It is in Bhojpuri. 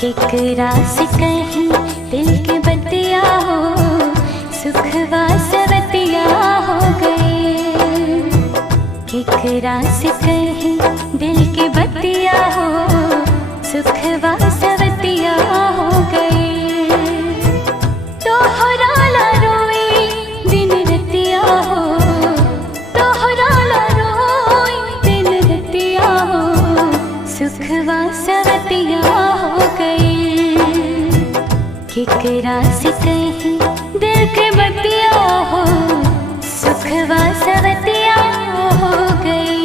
केकरा से कहीं दिल के बतिया हो, सुखवा सवतिया हो गए। केकरा से कहीं दिल के बतिया हो, सुखवा सवतिया हो गए। तोहरा ला रोई दिन रतिया हो, तोहरा ला रोई दिन रतिया हो, सुखवा सवतिया हो गए। केकरा से कहीं दिल के बतिया हो, सुखवा सवतिया हो गए।